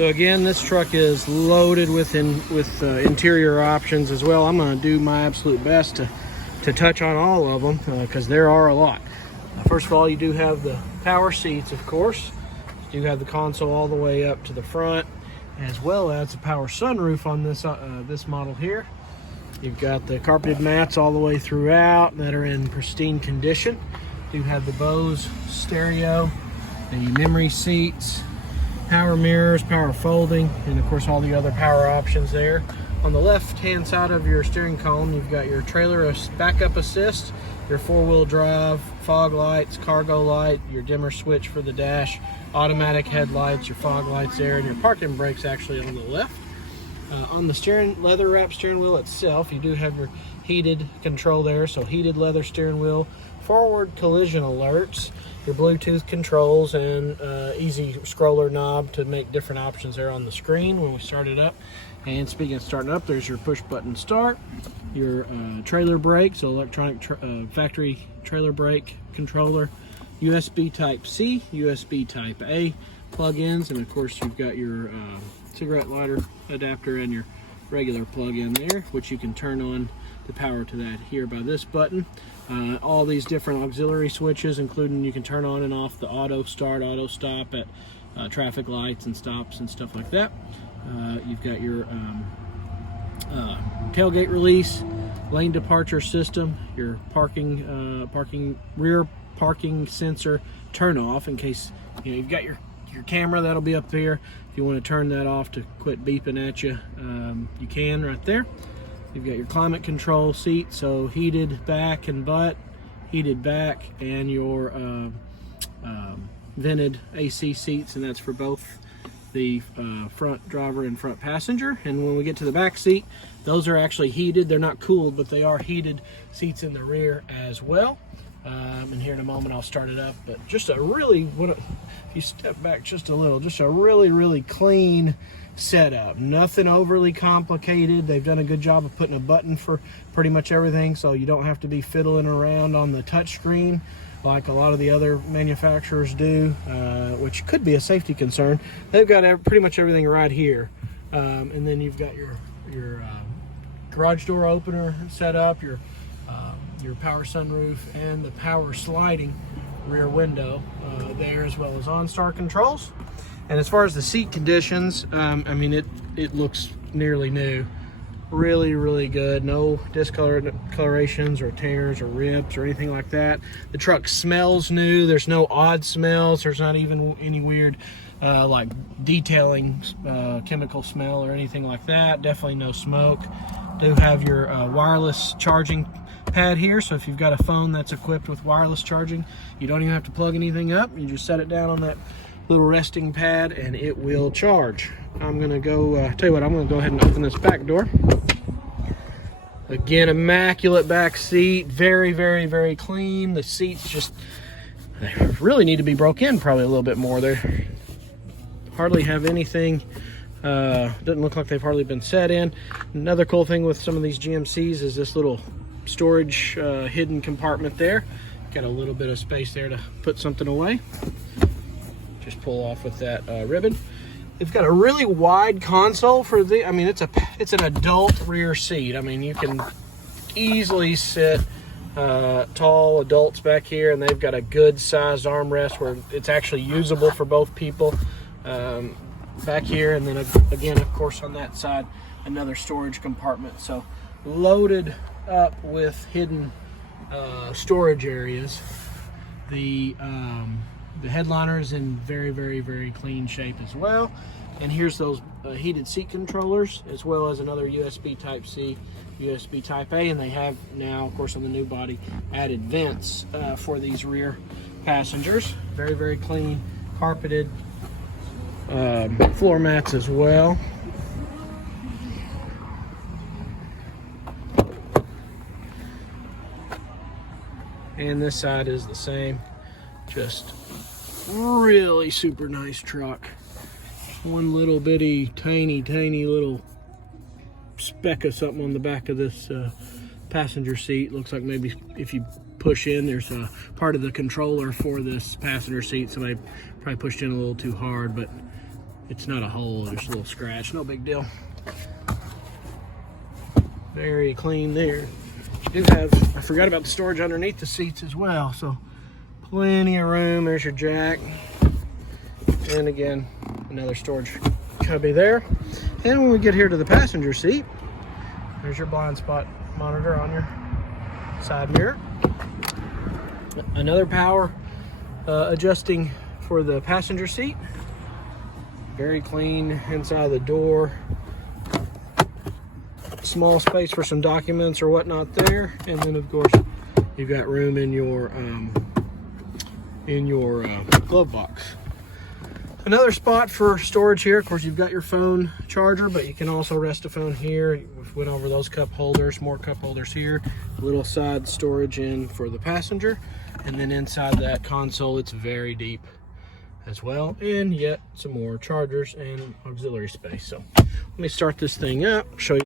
So again, this truck is loaded with interior options as well. I'm going to do my absolute best to touch on all of them because there are a lot. First of all, you do have the power seats, of course. You do have the console all the way up to the front, as well as the power sunroof on this model here. You've got the carpeted mats all the way throughout that are in pristine condition. You have the Bose stereo, the memory seats, power mirrors, power folding, and of course all the other power options there. On the left hand side of your steering column, you've got your trailer backup assist, your four-wheel drive, fog lights, cargo light, your dimmer switch for the dash, automatic headlights, your fog lights there, and your parking brakes actually on the left. On the leather wrap steering wheel itself, you do have your heated control there, so heated leather steering wheel, forward collision alerts, your Bluetooth controls, and easy scroller knob to make different options there on the screen when we start it up. And speaking of starting up, there's your push button start, your trailer brake, so electronic factory trailer brake controller, USB Type-C, USB Type-A plug-ins, and of course you've got your cigarette lighter adapter and your regular plug-in there, which you can turn on the power to that here by this button. All these different auxiliary switches, including you can turn on and off the auto start, auto stop at traffic lights and stops and stuff like that. You've got your tailgate release, lane departure system, your rear parking sensor turn off in case you've got your camera that'll be up there. If you want to turn that off to quit beeping at you, you can right there. You've got your climate control seat, so heated back and butt, heated back, and your vented AC seats, and that's for both the front driver and front passenger. And when we get to the back seat, those are actually heated. They're not cooled, but they are heated seats in the rear as well. And here in a moment I'll start it up, but just a really, if you step back just a little, just a really clean setup. Nothing overly complicated. They've done a good job of putting a button for pretty much everything, so you don't have to be fiddling around on the touch screen like a lot of the other manufacturers do, which could be a safety concern. They've got pretty much everything right here. And then you've got your garage door opener set up, your power sunroof, and the power sliding rear window there, as well as OnStar controls. And as far as the seat conditions, I mean, it looks nearly new. Really good. No discolorations or tears or rips or anything like that. The truck smells new. There's no odd smells. There's not even any weird like detailing chemical smell or anything like that. Definitely no smoke. Do have your wireless charging pad here, so if you've got a phone that's equipped with wireless charging, you don't even have to plug anything up. You just set it down on that little resting pad and it will charge. I'm gonna go tell you what, I'm gonna go ahead and open this back door. Again, immaculate back seat, very clean. The seats they really need to be broke in probably a little bit more. They hardly have anything, doesn't look like they've hardly been set in. Another cool thing with some of these GMCs is this little storage hidden compartment there. Got a little bit of space there to put something away. Just pull off with that ribbon. It's got a really wide console for I mean, it's an adult rear seat. I mean, you can easily sit tall adults back here, and they've got a good sized armrest where it's actually usable for both people back here. And then again, of course, on that side, another storage compartment. So loaded up with hidden storage areas. The headliner is in very clean shape as well. And here's those heated seat controllers, as well as another USB Type-C, USB Type-A, and they have now, of course, on the new body, added vents for these rear passengers. Very clean, carpeted floor mats as well. And this side is the same. Just really super nice truck. One little bitty tiny little speck of something on the back of this passenger seat. Looks like maybe if you push in, there's a part of the controller for this passenger seat. Somebody probably pushed in a little too hard, but It's not a hole, there's a little scratch, no big deal. Very clean there. You do have, I forgot about the storage underneath the seats as well, so plenty of room. There's your jack. And again, another storage cubby there. And when we get here to the passenger seat, there's your blind spot monitor on your side mirror. Another power adjusting for the passenger seat. Very clean inside the door. Small space for some documents or whatnot there, and then of course you've got room in your glove box. Another spot for storage here, of course, you've got your phone charger, but you can also rest a phone here. We went over those cup holders, more cup holders here. Little side storage in for the passenger, and then inside that console it's very deep as well, and yet some more chargers and auxiliary space. So let me start this thing up, show you